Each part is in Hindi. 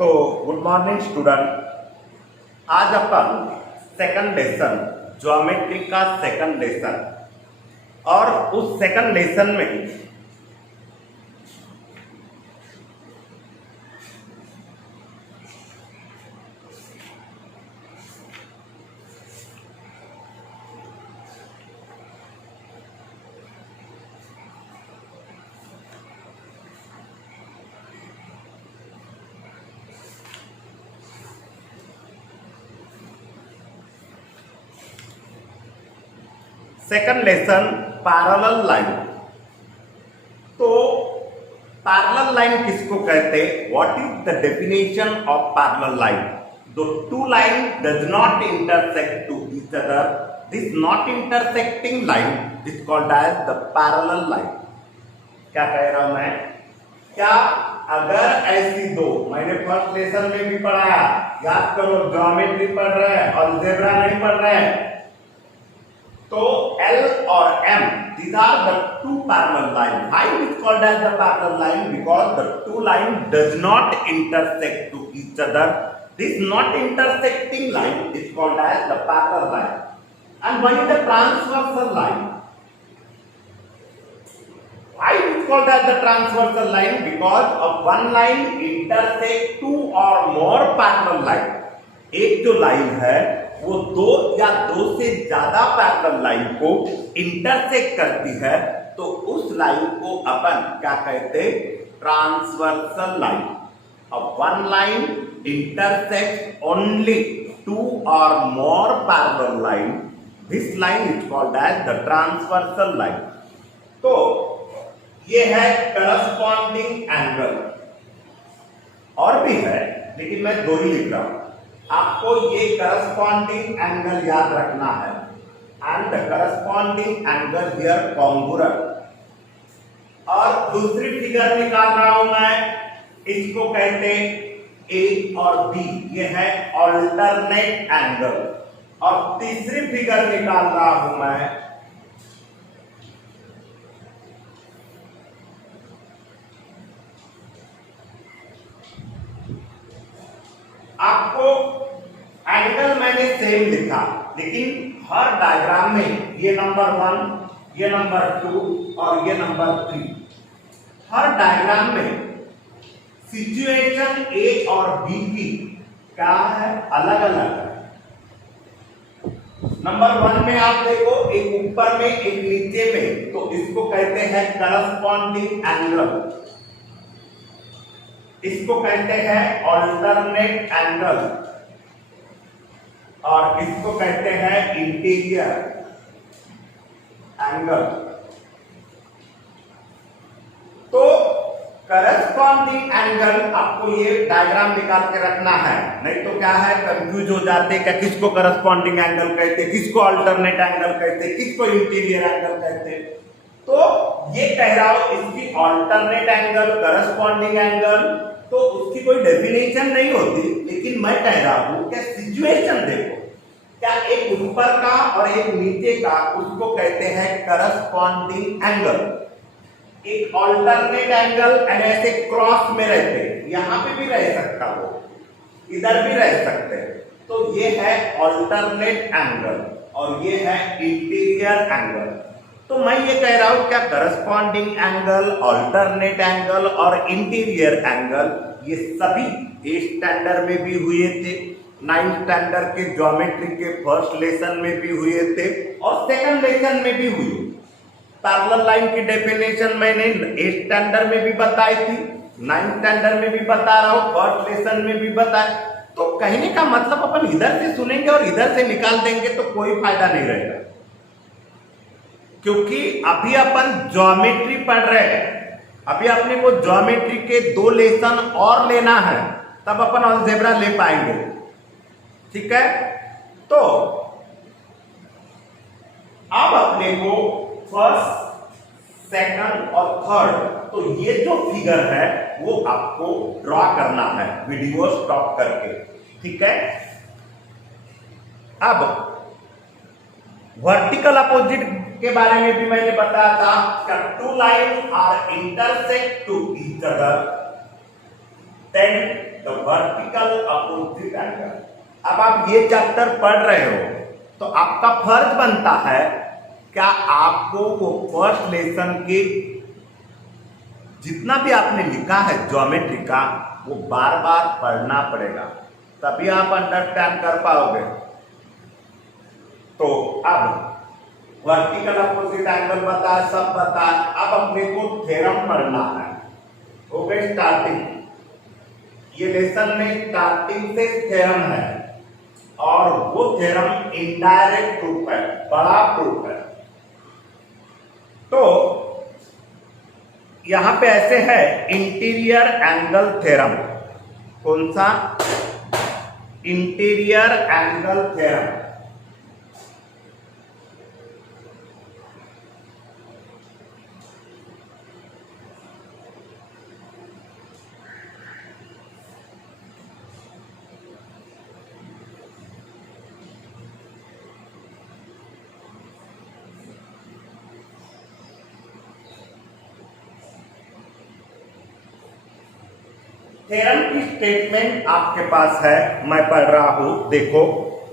तो गुड मॉर्निंग स्टूडेंट। आज अपन सेकंड लेसन ज्योमेट्री का सेकंड लेसन और उस सेकंड लेसन में सेकंड लेसन पैरेलल लाइन। तो पैरेलल लाइन किसको कहते हैं? What is the definition of parallel line? The two line does not intersect to each other, this not intersecting line is called as the parallel line. क्या कह रहा हूं मैं? क्या अगर ऐसी दो, मैंने फर्स्ट लेसन में भी पढ़ाया, याद करो, ज्योमेट्री पढ़ रहे हैं और अलजेब्रा नहीं पढ़ रहे हैं, तो L और M, these are the two parallel lines. Why it is called as the parallel line? Because the two line does not intersect to each other. This not intersecting line is called as the parallel line. And what is the transversal line? Why it is called as the transversal line? Because of one line intersect two or more parallel line. एक जो लाइन है वो दो या दो से ज्यादा पैरेलल लाइन को इंटरसेक्ट करती है, तो उस लाइन को अपन क्या कहते हैं? Transversal line. अब one line intersect only two और more parallel line, this line is called as the transversal line. तो ये है करस्पॉन्डिंग एंगल। और भी है लेकिन मैं दो ही लिख रहा हूं। आपको ये करस्पॉन्डिंग एंगल याद रखना है, and the corresponding angle here congruent. और दूसरी फिगर निकाल रहा हूं मैं, इसको कहते ए और बी, ये है ऑल्टरनेट एंगल। और तीसरी फिगर निकाल रहा हूं मैं, आपको एंगल मैंने सेम लिखा, लेकिन हर डायग्राम में ये नंबर 1, ये नंबर 2 और ये नंबर 3, हर डायग्राम में सिचुएशन ए और बी की क्या है? अलग अलग है। नंबर 1 में आप देखो, एक ऊपर में एक नीचे में, तो इसको कहते हैं करस्पॉन्डिंग एंगल, इसको कहते हैं ऑल्टरनेट एंगल, और इसको कहते हैं इंटीरियर एंगल। तो करस्पॉन्डिंग एंगल आपको ये डायग्राम निकाल के रखना है, नहीं तो क्या है, कंफ्यूज हो जाते हैं, क्या किसको करस्पॉन्डिंग एंगल कहते, किसको ऑल्टरनेट एंगल कहते, किसको इंटीरियर एंगल कहते। तो ये कह रहा हूं इसकी ऑल्टरनेट एंगल, करस्पॉन्डिंग एंगल, तो उसकी कोई डेफिनेशन नहीं होती, लेकिन मैं कह रहा हूं कि सिचुएशन देखो, क्या एक ऊपर का और एक नीचे का, उसको कहते हैं करस्पॉन्डिंग एंगल। एक ऑल्टरनेट एंगल ऐसे क्रॉस में रहते, यहां पे भी रह सकता हो, इधर भी रह सकते हैं, तो ये है ऑल्टरनेट एंगल और ये है इंटीरियर एंगल। तो मैं ये कह रहा हूं क्या करस्पॉन्डिंग एंगल, ऑल्टरनेट एंगल और इंटीरियर एंगल ये सभी 8th स्टैंडर्ड में भी हुए थे, 9th स्टैंडर्ड के ज्योमेट्री के फर्स्ट लेसन में भी हुए थे और सेकंड लेसन में भी हुए। पैरेलल लाइन की डेफिनेशन मैंने 8th स्टैंडर्ड में भी बताई थी, 9th स्टैंडर्ड में भी बता रहा हूं, फर्स्ट लेसन में भी बताया। तो कहने का मतलब अपन इधर से सुनेंगे और इधर से निकाल देंगे तो कोई फायदा नहीं रहेगा, क्योंकि अभी अपन ज्योमेट्री पढ़ रहे हैं। अभी अपने को ज्योमेट्री के 2 लेसन और लेना है, तब अपन अलजेब्रा ले पाएंगे, ठीक है। तो अब अपने को फर्स्ट, सेकंड और थर्ड, तो ये जो फिगर है वो आपको ड्रॉ करना है वीडियो स्टॉप करके, ठीक है। अब वर्टिकल अपोजिट के बारे में भी मैंने बताया था कि two line are intersect to each other, then the vertical opposite angle. अब आप ये चैप्टर पढ़ रहे हो तो आपका फर्ज बनता है क्या आपको वो फर्स्ट लेसन के जितना भी आपने लिखा है ज्योमेट्री का वो बार बार पढ़ना पड़ेगा, तभी आप अंडरस्टैंड कर पाओगे। तो अब वर्टिकल अपोजिट एंगल बताया, सब बताया, अब अपने को थ्योरम पढ़ना है। हो गई स्टार्टिंग, ये लेसन में स्टार्टिंग से थ्योरम है और वो थ्योरम इनडायरेक्ट प्रूफ है, बड़ा प्रूफ है। तो यहां पे ऐसे है इंटीरियर एंगल थ्योरम। कौन सा? Interior angle theorem. थ्योरम की स्टेटमेंट आपके पास है, मैं पढ़ रहा हूं, देखो।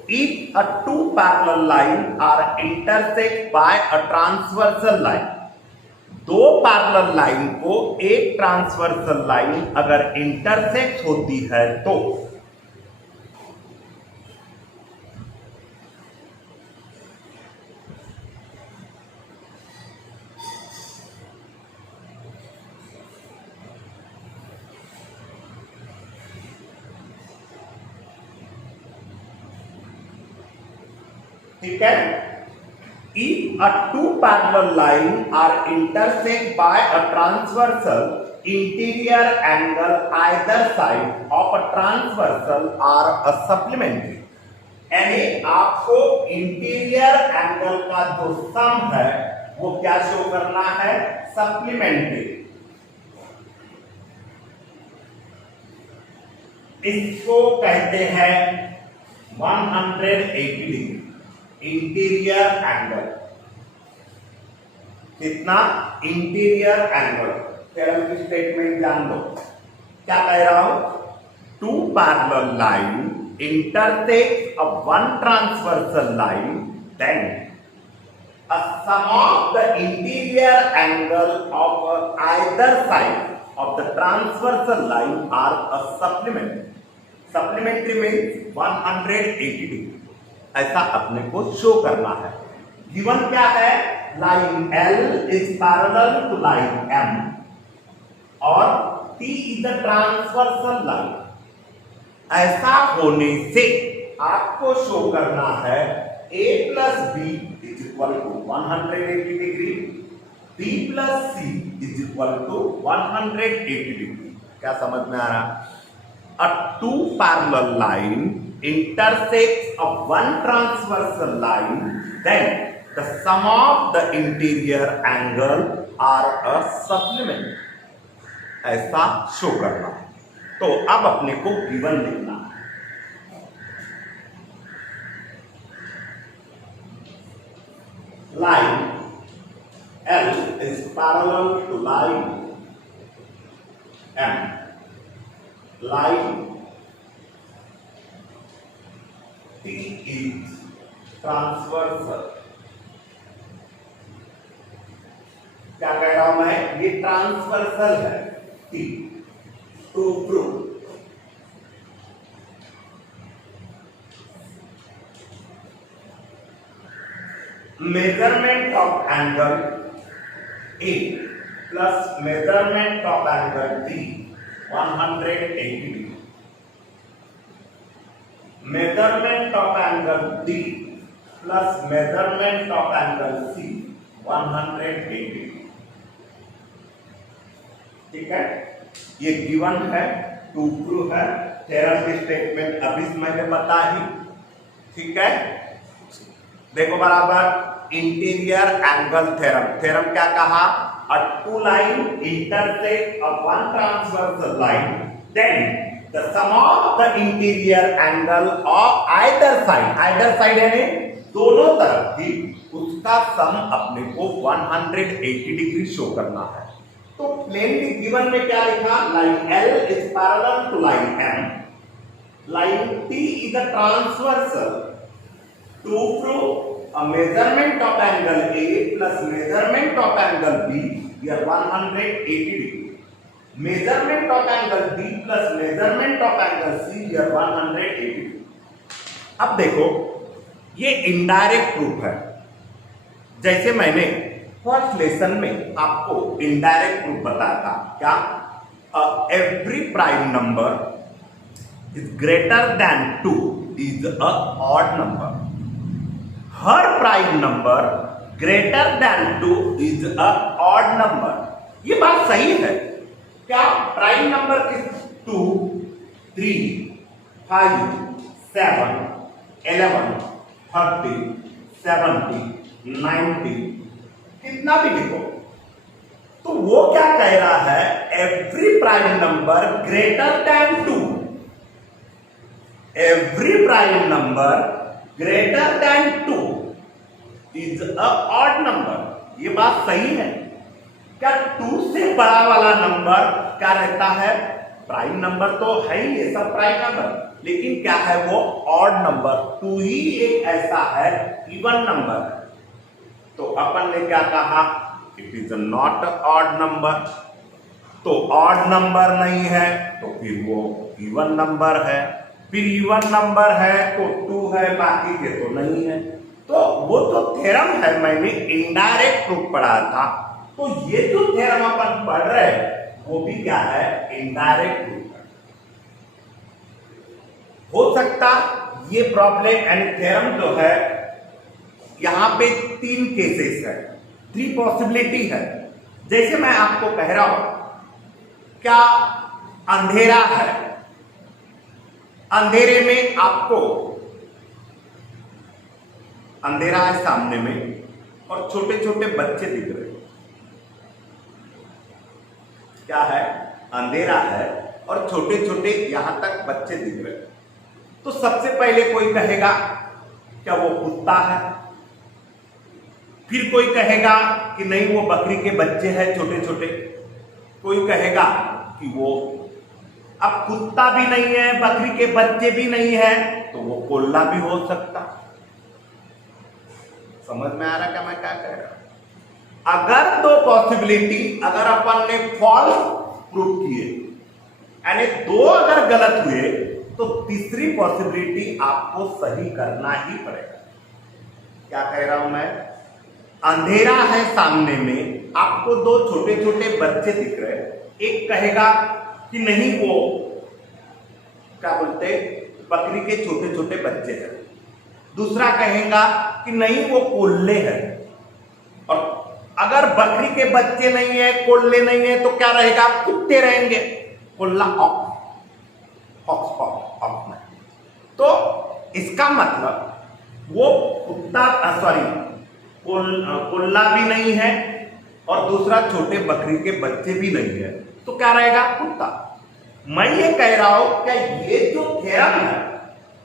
If a two parallel line are intersect by a transversal line, दो पैरेलल लाइन को एक ट्रांसवर्सल लाइन अगर इंटरसेक्ट होती है तो ठीक है। If a two parallel line are intersect by a transversal, interior angle either side of a transversal are a supplementary। यानी आपको इंटीरियर एंगल का जो सम है वो क्या शो करना है? सप्लीमेंट्री। इसको कहते हैं 180 डिग्री इंटीरियर एंगल। कितना? Interior angle. थ्योरम की स्टेटमेंट जान लो, क्या कह रहा हूं? Two parallel line intersect a one transversal line, then a sum of the interior angle of either side of the transversal line are a supplementary। supplementary means 180 degree। ऐसा अपने को शो करना है। गिवन क्या है? Line L is parallel to line M और T is the transversal line. ऐसा होने से आपको शो करना है A plus B is equal to 180 degree, B plus C is equal to 180 degree. क्या समझ में आ रहा? A two parallel line intersects of one transversal line, then the sum of the interior angle are a supplement। ऐसा शो करना है। तो अब अपने को गिवन लिखना है। line L is parallel to line M। line T is transversal. क्या कह रहा हूं मैं? ये ट्रांसवर्सल है T। To prove measurement of angle A plus measurement of angle D 180 degree. Measurement of angle D plus measurement of angle C 180 degree. ठीक है, ये गिवन है, टू प्रूव है। थ्योरम की स्टेटमेंट अभी मैंने बता ही। ठीक है, देखो बराबर इंटीरियर एंगल थ्योरम। थ्योरम क्या कहा? A two line intersect of one transversal line, then the sum of the interior angle of either side यानी दोनों तरफ ही उसका सम अपने को 180 डिग्री शो करना है। तो प्लेनली गिवन में क्या लिखा, line L is parallel to line M, line T is a transversal to prove a measurement of angle A plus measurement of angle B, here 180 degree. Measurement of angle B plus measurement of angle C, here 180 degree. अब देखो ये इनडायरेक्ट प्रूफ है, जैसे मैंने फर्स्ट लेसन में आपको इनडायरेक्ट प्रूफ बताया था, क्या every prime number is greater then 2 is a odd number, her prime number greater than 2 is a odd number. ये बात सही है क्या, प्राइम नंबर किस 2, 3, 5, 7, 11, 30, 70, 90 कितना भी लिखो, तो वो क्या कह रहा है, every prime number greater than 2, every prime number greater than 2 is a odd number. ये बात सही है क्या, 2 से बड़ा वाला नंबर क्या रहता है, प्राइम नंबर तो है ही, ये सब प्राइम नंबर, लेकिन क्या है वो ऑड नंबर, 2 ही एक ऐसा है इवन नंबर। तो अपन ने क्या कहा, it is not odd number, तो ऑड नंबर नहीं है तो फिर वो इवन नंबर है, फिर इवन नंबर है तो 2 है, बाकी के तो नहीं है। तो वो तो थ्योरम है, मैंने इनडायरेक्ट प्रूफ पढ़ा था, तो ये जो थ्योरम अपन पढ़ रहे हैं वो भी क्या है, इनडायरेक्ट प्रूफ है। हो सकता ये प्रॉब्लम एंड थ्योरम जो है, यहां पे 3 केसेस है, 3 पॉसिबिलिटी है। जैसे मैं आपको कह रहा हूं, क्या अंधेरा है, अंधेरे में आपको अंधेरा है सामने में और छोटे छोटे बच्चे दिख रहे, क्या है, अंधेरा है और छोटे छोटे यहां तक बच्चे दिख रहे, तो सबसे पहले कोई कहेगा क्या वो कुत्ता है, फिर कोई कहेगा कि नहीं वो बकरी के बच्चे हैं छोटे छोटे, कोई कहेगा कि वो, अब कुत्ता भी नहीं है, बकरी के बच्चे भी नहीं है, तो वो कोल्ला भी हो सकता। समझ में आ रहा क्या मैं क्या कह रहा हूं? अगर 2 पॉसिबिलिटी अगर अपन ने फॉल्स प्रूफ किए, यानी 2 अगर गलत हुए, तो तीसरी पॉसिबिलिटी आपको सही करना ही पड़ेगा। क्या कह रहा हूं मैं, अंधेरा है सामने में, आपको 2 छोटे छोटे बच्चे दिख रहे, एक कहेगा कि नहीं वो क्या बोलते बकरी के छोटे छोटे बच्चे हैं, दूसरा कहेगा कि नहीं वो कोल्ले हैं, और अगर बकरी के बच्चे नहीं है, कोल्ले नहीं है, तो क्या रहेगा, कुत्ते रहेंगे, कोल्ला ऑक्स में। तो इसका मतलब वो कुत्ता कोल्ला भी नहीं है और दूसरा छोटे बकरी के बच्चे भी नहीं है, तो क्या रहेगा, कुत्ता। मैं ये कह रहा हूं क्या ये जो थ्योरम है,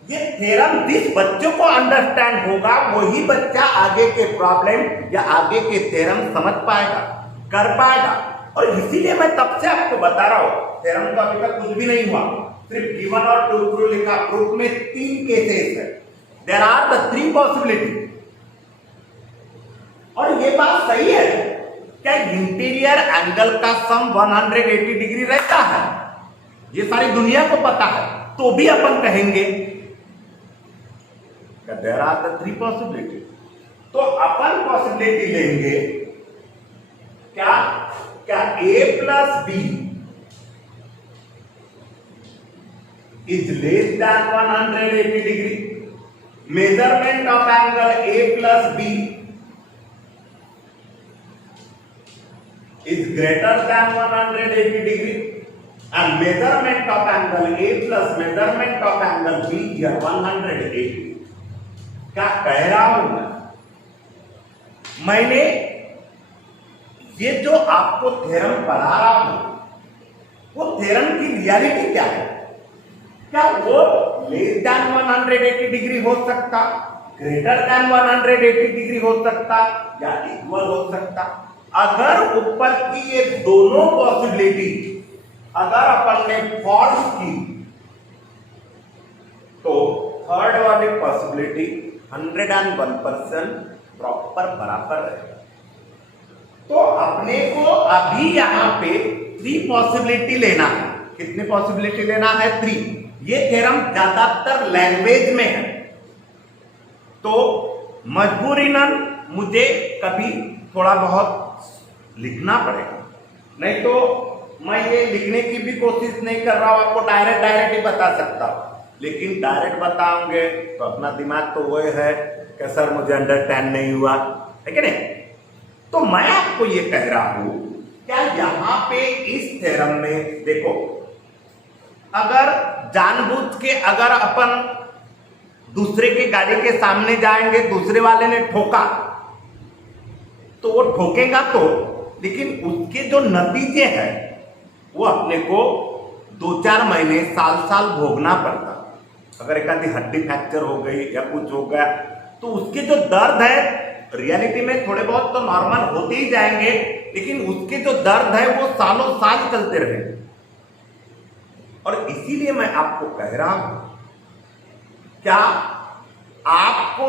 ये थ्योरम जिस बच्चों को अंडरस्टैंड होगा वही बच्चा आगे के प्रॉब्लम या आगे के थ्योरम समझ पाएगा, कर पाएगा। और इसीलिए मैं तब से आपको बता रहा हूं, थ्योरम का अभी तक कुछ भी नहीं हुआ, सिर्फ गिवन और टू प्रूफ लिखा। प्रूफ में 3 केसेस है, देयर आर द 3 पॉसिबिलिटी। और ये बात सही है क्या, इंटीरियर एंगल का सम 180 डिग्री रहता है, ये सारी दुनिया को पता है, तो भी अपन कहेंगे देयर आर द 3 पॉसिबिलिटी। तो अपन पॉसिबिलिटी लेंगे क्या, A plus B is less than 180 degree, measurement of angle A plus B is greater than 180 degree and measurement of angle A plus measurement of angle B here 180। क्या कह रहा हूं मैंने ये जो आपको थ्योरम पढ़ा रहा हूं, वो थ्योरम की रियलिटी क्या है, क्या वो लेस देन 180 डिग्री हो सकता, ग्रेटर देन 180 डिग्री हो सकता, या इक्वल हो सकता। अगर ऊपर की ये दोनों पॉसिबिलिटी अगर अपन ने फॉल्स की तो थर्ड वाली पॉसिबिलिटी 101% प्रॉपर बराबर है। तो अपने को अभी यहां पे 3 पॉसिबिलिटी लेना है। कितनी पॉसिबिलिटी लेना है? 3। ये थ्योरम ज्यादातर लैंग्वेज में है, तो मजबूरीनन मुझे कभी थोड़ा बहुत लिखना पड़ेगा, नहीं तो मैं ये लिखने की भी कोशिश नहीं कर रहा हूं। आपको डायरेक्ट ही बता सकता हूं, लेकिन डायरेक्ट बताओगे तो अपना दिमाग तो वो है कि सर मुझे अंडरस्टैंड नहीं हुआ, है कि नहीं? तो मैं आपको ये कह रहा हूं, क्या यहां पे इस थ्योरम में देखो, अगर जानबूझ के अगर अपन दूसरे की गाड़ी के सामने जाएंगे, दूसरे वाले ने ठोका तो वो ठोकेगा तो, लेकिन उसके जो नतीजे हैं वो अपने को 2-4 महीने साल भोगना पड़ता। अगर एक आधी हड्डी फ्रैक्चर हो गई या कुछ हो गया तो उसके जो दर्द है रियलिटी में थोड़े बहुत तो नॉर्मल होते ही जाएंगे, लेकिन उसके जो दर्द है वो सालों साल चलते रहेंगे। और इसीलिए मैं आपको कह रहा हूं, क्या आपको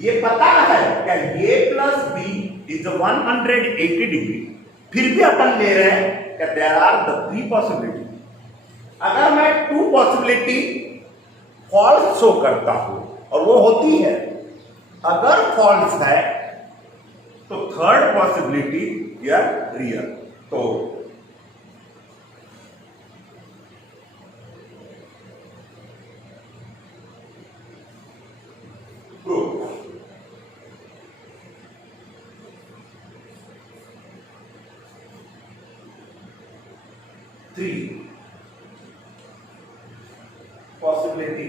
ये पता है क्या a plus B is 180 degree, फिर भी अपन ले रहे हैं क्या देयर आर द 3 पॉसिबिलिटी। अगर मैं 2 पॉसिबिलिटी फॉल्स शो करता हूं और वो होती है, अगर फॉल्स है तो थर्ड पॉसिबिलिटी या रियल। तो three possibility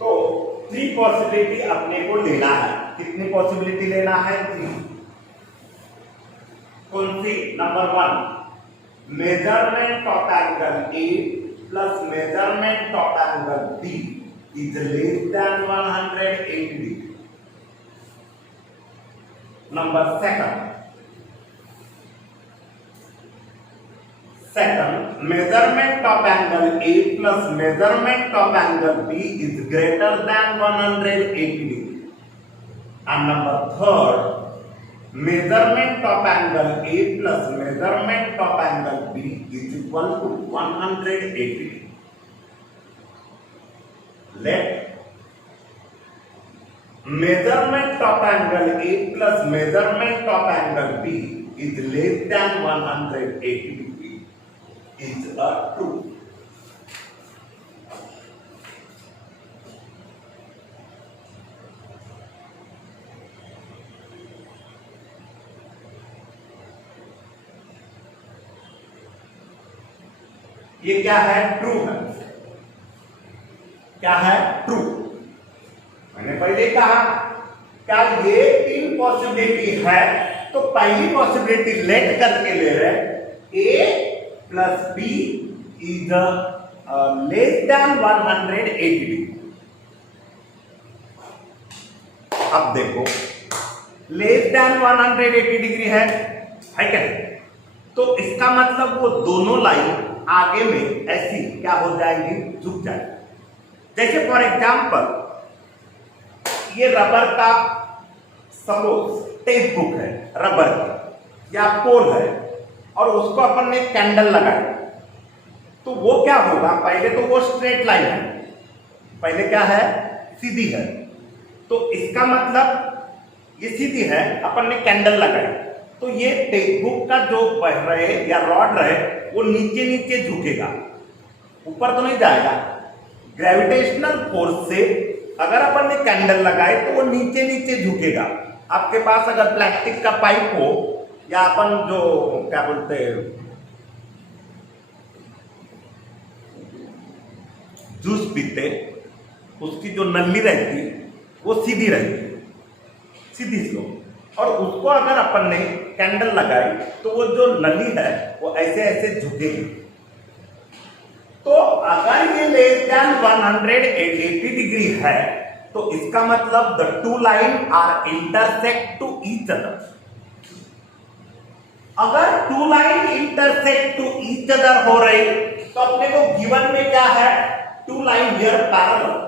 तो 3 पॉसिबिलिटी अपने को लेना है। कितनी पॉसिबिलिटी लेना है? 3। कौन सी? Number 1, measurement of angle A plus measurement of angle B is less than 180 degree. Number 2, measurement of angle A plus measurement of angle B is greater than 180 degree. And number 3, measurement of angle A plus measurement of angle B is equal to 180 degree. Let measurement of angle A plus measurement of angle B is less than 180 degree. Is a true. ये क्या है? ट्रू है। क्या है? ट्रू। मैंने पहले कहा क्या ये 3 पॉसिबिलिटी है, तो पहली पॉसिबिलिटी लेट करके ले रहे A plus B is less than 180 degree. अब देखो लेस देन 180 डिग्री है क्या? तो इसका मतलब वो दोनों लाइन आगे में ऐसी क्या हो जाएंगी? झुक जाएगी। जैसे फॉर एग्जांपल ये रबर का सपोज टेप बुक है, रबर की या पोल है, और उसको अपन ने कैंडल लगाया, तो वो क्या होगा? पहले तो वो स्ट्रेट लाइन है, पहले क्या है? सीधी है। तो इसका मतलब ये सीधी है, अपन ने कैंडल लगाई, तो ये टेप बुक का जो बह रहे या रॉड रहे वो नीचे नीचे झुकेगा, ऊपर तो नहीं जाएगा। ग्रेविटेशनल फोर्स से अगर अपन ने कैंडल लगाए तो वो नीचे नीचे झुकेगा। आपके पास अगर प्लास्टिक का पाइप हो या अपन जो क्या बोलते जूस पीते, उसकी जो नली रहती वो सीधी रहती, सीधी स्लो, और उसको अगर अपन ने कैंडल लगाई तो वो जो नली है वो ऐसे ऐसे झुकेगी। तो अगर ये लेस देन 180 डिग्री है तो इसका मतलब the two line are intersect to each other. अगर two line intersect to each other हो रही तो अपने को गिवन में क्या है, two line here parallel.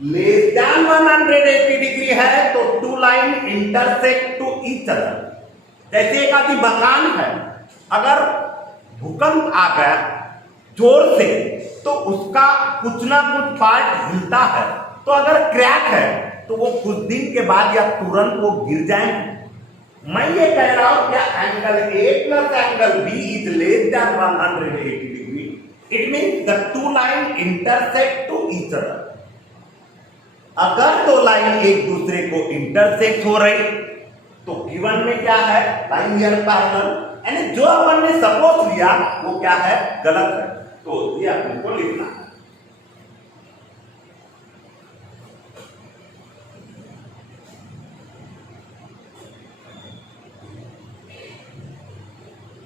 Less than 180 degree है तो two line intersect to each other. जैसे एक आदमी मकान है, अगर भूकंप आ गया जोर से तो उसका कुछ ना कुछ पार्ट हिलता है, तो अगर क्रैक है तो वो कुछ दिन के बाद या तुरंत वो गिर जाएंगे। मैं ये कह रहा हूं क्या angle A plus angle B is less than 180 degree, it means the two line intersect to each other. अगर दो लाइन एक दूसरे को इंटरसेक्ट हो रही तो गिवन में क्या है, लाइन हियर पैरेलल, यानी जो अपन ने सपोज लिया वो क्या है, गलत है। तो ये अपन को लिखना है।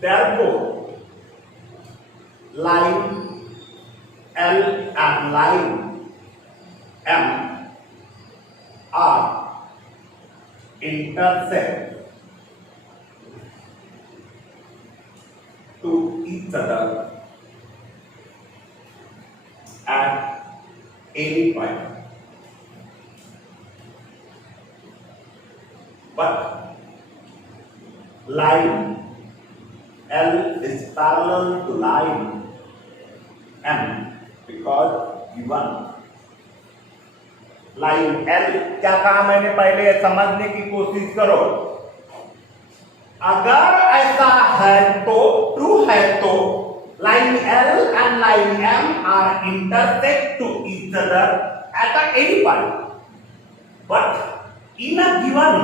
Therefore, line L and line M are intersect to each other at any point, but line L is parallel to line M because given line L क्या कहा मैंने, पहले समझने की कोशिश करो। अगर ऐसा है तो ट्रू है तो line L and line M are intersect to each other at any point, but in a given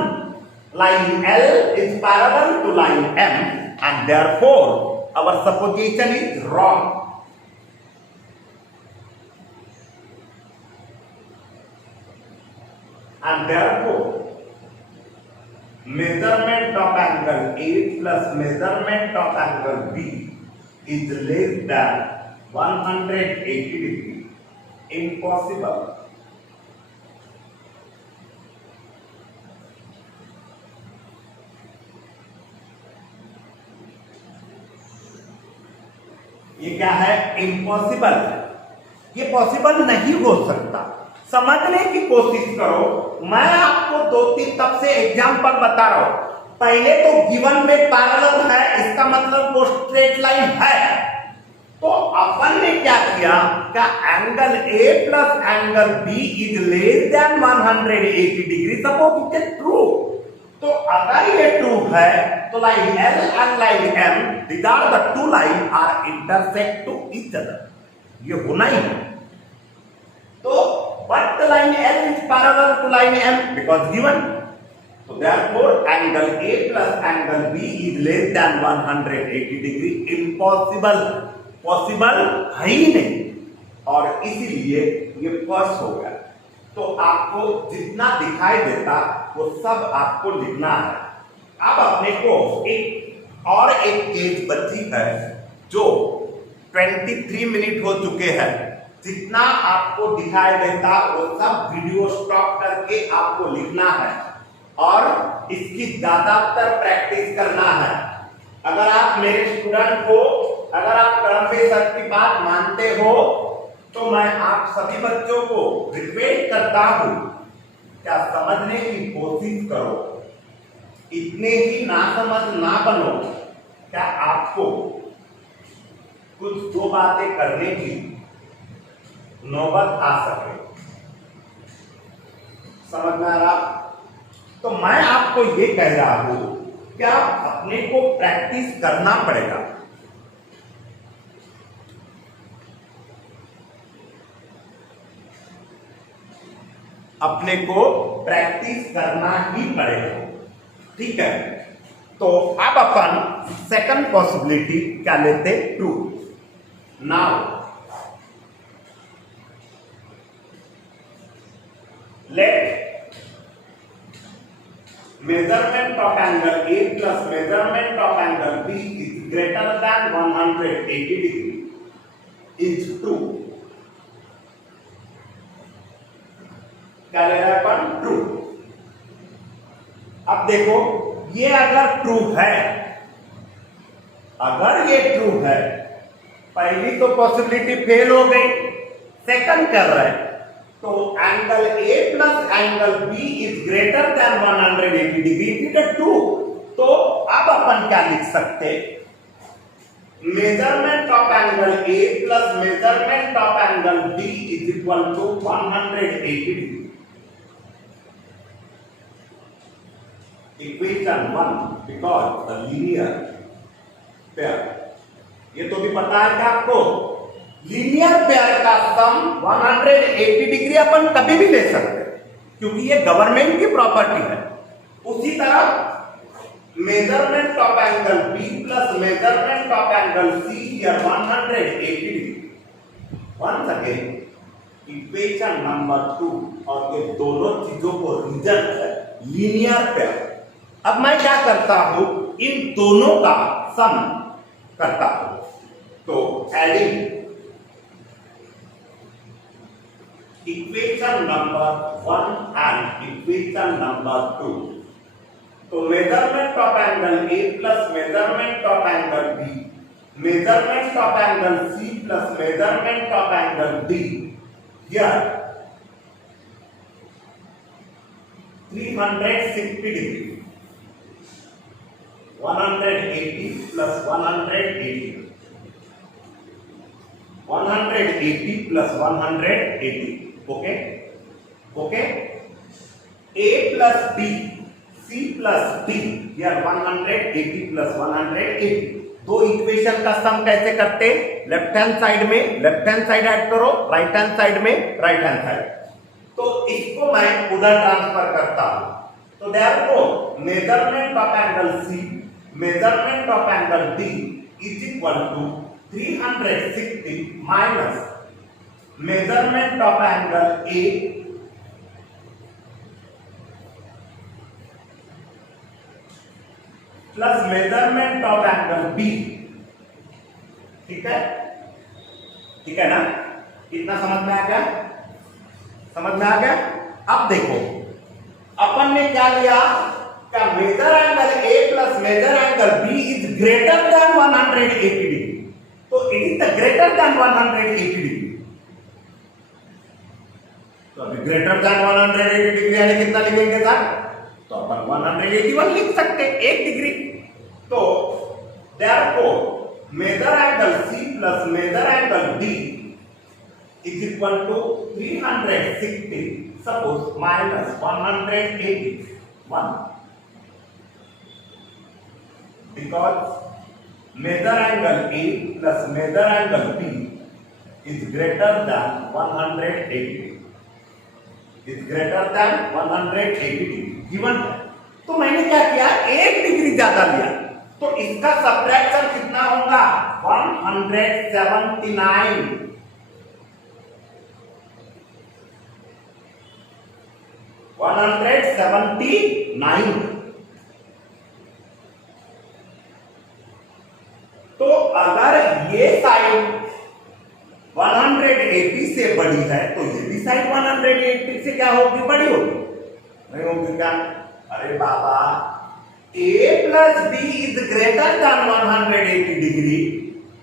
line L is parallel to line M and therefore our supposition is wrong. And therefore measurement of angle A plus measurement of angle B is less than 180 degree. Impossible. ये क्या है, इम्पॉसिबल। ये पॉसिबल नहीं हो सकता। समझने की कोशिश करो। मैं आपको दो तीन तब से एग्जांपल बता रहा हूं। पहले तो गिवन में पैरेलल है, इसका मतलब वो स्ट्रेट लाइन है। तो अपन ने क्या किया, क्या angle A plus angle B is less than 180 degree, suppose it is true. तो अगर ये ट्रू है तो line L and line M, these are the two line are intersect to each other, ये होना ही है। तो but the line L is parallel to line M because given, so therefore angle A plus angle B is less than 180 degree, impossible, possible है ही नहीं, और इसीलिए ये फर्स्ट हो गया। तो आपको जितना दिखाई देता वो सब आपको लिखना है। अब अपने को एक केस बची है जो 23 मिनट हो चुके हैं। जितना आपको दिखाई देता वो सब वीडियो स्टॉप करके आपको लिखना है और इसकी ज्यादातर प्रैक्टिस करना है। अगर आप मेरे स्टूडेंट हो, अगर आप कर्मवीर सर की बात मानते हो तो मैं आप सभी बच्चों को रिक्वेस्ट करता हूं, क्या समझने की कोशिश करो, इतने ही ना समझ ना बनो। क्या आपको कुछ दो बातें करने की नौबत आ सके, समझ में आ रहा? तो मैं आपको ये कह रहा हूं कि आप अपने को प्रैक्टिस करना पड़ेगा। अपने को प्रैक्टिस करना ही पड़ेगा, ठीक है? तो अब अपन सेकंड पॉसिबिलिटी क्या लेते, true. Now let measurement of angle A plus measurement of angle B is greater than 180 degree is true. क्या ले रहा है अपन? ट्रू। अब देखो ये अगर ट्रू है, अगर ये ट्रू है, पहली तो पॉसिबिलिटी फेल हो गई, सेकंड कर रहा है तो angle A plus angle B is greater than 180 degree, it is true. तो अब अपन क्या लिख सकते? Measurement of angle A plus measurement of angle B is equal to 180 degree. Equation 1 because the linear pair, ये तो भी पता है क्या आपको? लीनियर पेयर का सम 180 डिग्री अपन कभी भी ले सकते हैं क्योंकि ये गवर्नमेंट की प्रॉपर्टी है। उसी तरह measurement of angle B plus measurement of angle C here 180 degree. Once again equation number 2, और ये दोनों चीजों को रीजन है लीनियर पेयर। अब मैं क्या करता हूं, इन दोनों का सम करता हूं, तो adding equation number 1 and equation number 2, तो measurement of angle A plus measurement of angle B, measurement of angle C plus measurement of angle D, here 360 degree, 180 plus 180, 180 plus 180, okay okay. A plus B, C plus D, यार 180 प्लस 180। दो इक्वेशन का सम कैसे करते? लेफ्ट हैंड साइड में लेफ्ट हैंड साइड ऐड करो, राइट हैंड साइड में राइट हैंड साइड। तो इसको मैं उधर ट्रांसफर करता हूं, तो therefore measurement of angle C, measurement of angle D is equal to 360 minus measurement of angle A plus measurement of angle B। ठीक है, ठीक है ना? इतना समझ में आ गया? समझ में आ गया? अब देखो अपन ने क्या लिया, क्या major angle A plus major angle B is greater than 180 degree, तो it is the greater than 180 degree. तो अभी ग्रेटर देन 180 डिग्री यानी कितना लिखेंगे सर? तो अपन 181 लिख सकते, 1 डिग्री। तो therefore measure angle C plus major angle D is equal to 360 suppose minus 181, because measure angle A plus major angle B is greater than 180, is greater than 180 degree given है। तो मैंने क्या किया, 1 डिग्री ज्यादा लिया, तो इसका सब्ट्रैक्शन कितना होगा? 179। 179। तो अगर ये साइड 180 से बड़ी है तो ये भी साइड 180 से क्या होगी? बड़ी होगी, नहीं होगी क्या? अरे बाबा, A plus B is greater than 180 degree,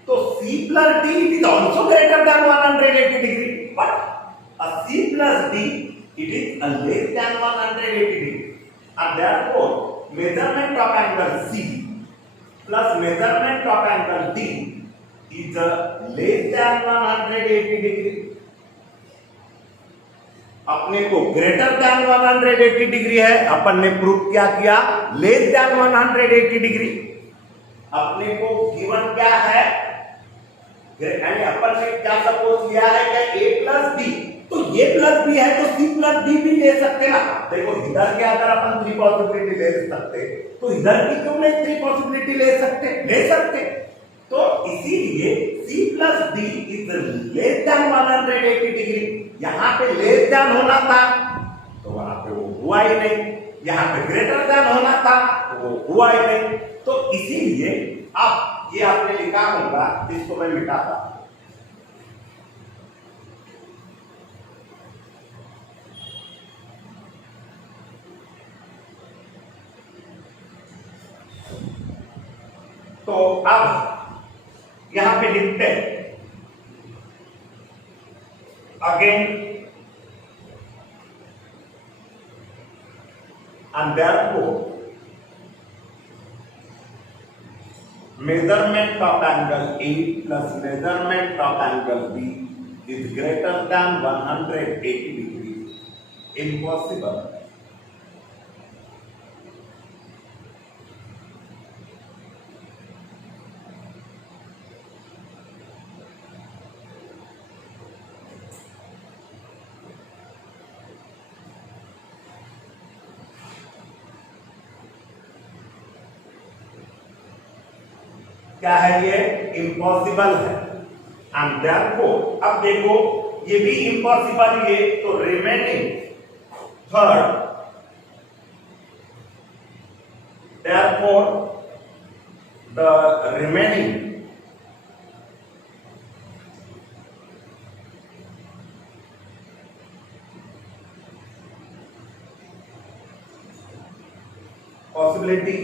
तो C plus D is also greater than 180 degree, but C plus D it is less than 180 degree, and therefore measurement of angle C plus measurement of angle D is less than 180 degree। अपने को ग्रेटर देन 180 डिग्री है, अपन ने प्रूव क्या किया? Less than 180 degree. अपने को गिवन क्या है? यानी अपन ने क्या सपोज किया है कि A प्लस B, तो ये प्लस बी है तो C प्लस D भी ले सकते ना। देखो इधर के अगर अपन 3 पॉसिबिलिटी ले सकते तो इधर की क्यों नहीं 3 पॉसिबिलिटी ले सकते। तो इसीलिए C plus D is less than 180 degree. यहां पे लेस देन होना था तो वहां पे वो हुआ ही नहीं, यहाँ पे ग्रेटर देन होना था, वो हुआ ही नहीं। तो इसीलिए अब ये आपने लिखा होगा, जिसको मैं मिटाता हूं। तो अब यहां पे लिखते हैं again, and therefore measurement of angle A plus measurement of angle B is greater than 180 degrees. Impossible. क्या है ये? इम्पॉसिबल है। एंड देयरफॉर, अब देखो ये भी इम्पॉसिबल, ये तो remaining third, therefore the remaining possibility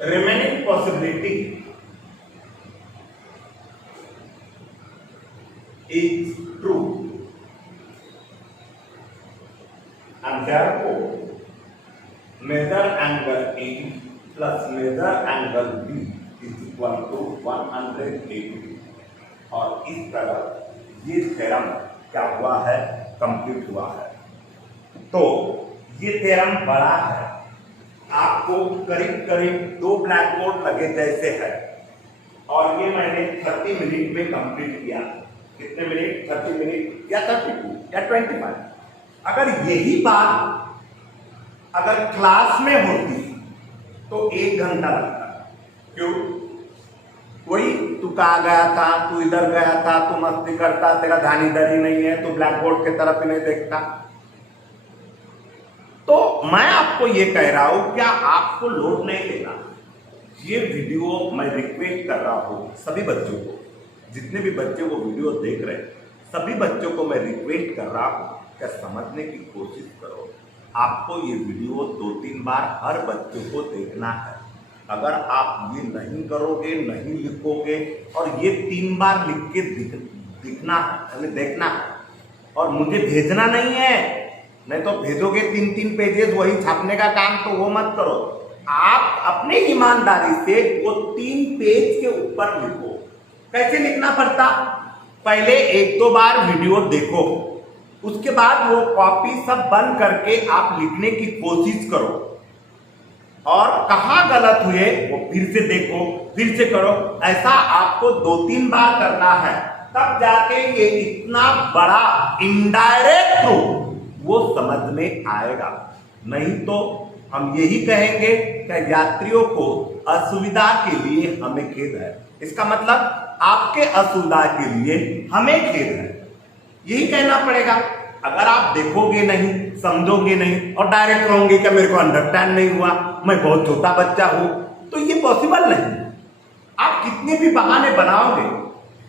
remaining possibility is true, and therefore measure angle A plus measure angle B is equal to 180। और इस तरह ये थ्योरम क्या हुआ है? कंप्लीट हुआ है। तो ये थ्योरम बड़ा है, आपको करीब करीब 2 ब्लैक बोर्ड लगे जैसे है, और ये मैंने 30 मिनट में कंप्लीट किया। कितने मिनट? 30 मिनट या 32 या 25। अगर यही बात अगर क्लास में होती तो 1 घंटा लगता। क्यों? कोई तू कहाँ गया था, तू इधर गया था, तू मस्ती करता, तेरा ध्यान इधर ही नहीं है, तू ब्लैक बोर्ड की तरफ ही नहीं देखता। तो मैं आपको ये कह रहा हूं, क्या आपको लोड नहीं लेना। ये वीडियो मैं रिक्वेस्ट कर रहा हूं सभी बच्चों को, जितने भी बच्चे वो वीडियो देख रहे हैं, सभी बच्चों को मैं रिक्वेस्ट कर रहा हूं, क्या समझने की कोशिश करो। आपको ये वीडियो 2-3 बार हर बच्चे को देखना है। अगर आप ये नहीं करोगे, नहीं लिखोगे, और ये 3 बार लिख के दिखना है, देखना है, और मुझे भेजना नहीं है। नहीं तो भेजोगे 3-3 पेजेस वही छापने का काम, तो वो मत करो। आप अपनी ईमानदारी से वो 3 पेज के ऊपर लिखो। कैसे लिखना पड़ता? पहले 1-2 बार वीडियो देखो, उसके बाद वो कॉपी सब बंद करके आप लिखने की कोशिश करो, और कहाँ गलत हुए वो फिर से देखो, फिर से करो। ऐसा आपको 2-3 बार करना है, तब जाके ये इतना बड़ा इनडायरेक्ट प्रूफ वो समझ में आएगा। नहीं तो हम यही कहेंगे कि यात्रियों को असुविधा के लिए हमें खेद है। इसका मतलब आपके असुविधा के लिए हमें खेद है, यही कहना पड़ेगा। अगर आप देखोगे नहीं, समझोगे नहीं, और डायरेक्ट कहोगे कि मेरे को अंडरस्टैंड नहीं हुआ, मैं बहुत छोटा बच्चा हूं, तो ये पॉसिबल नहीं। आप कितने भी बहाने बनाओगे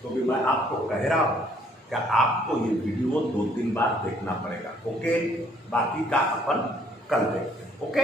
तो भी मैं आपको कह रहा हूं कि आपको ये वीडियो 2-3 बार देखना पड़ेगा। ओके, बाकी का अपन कल देखते हैं। ओके।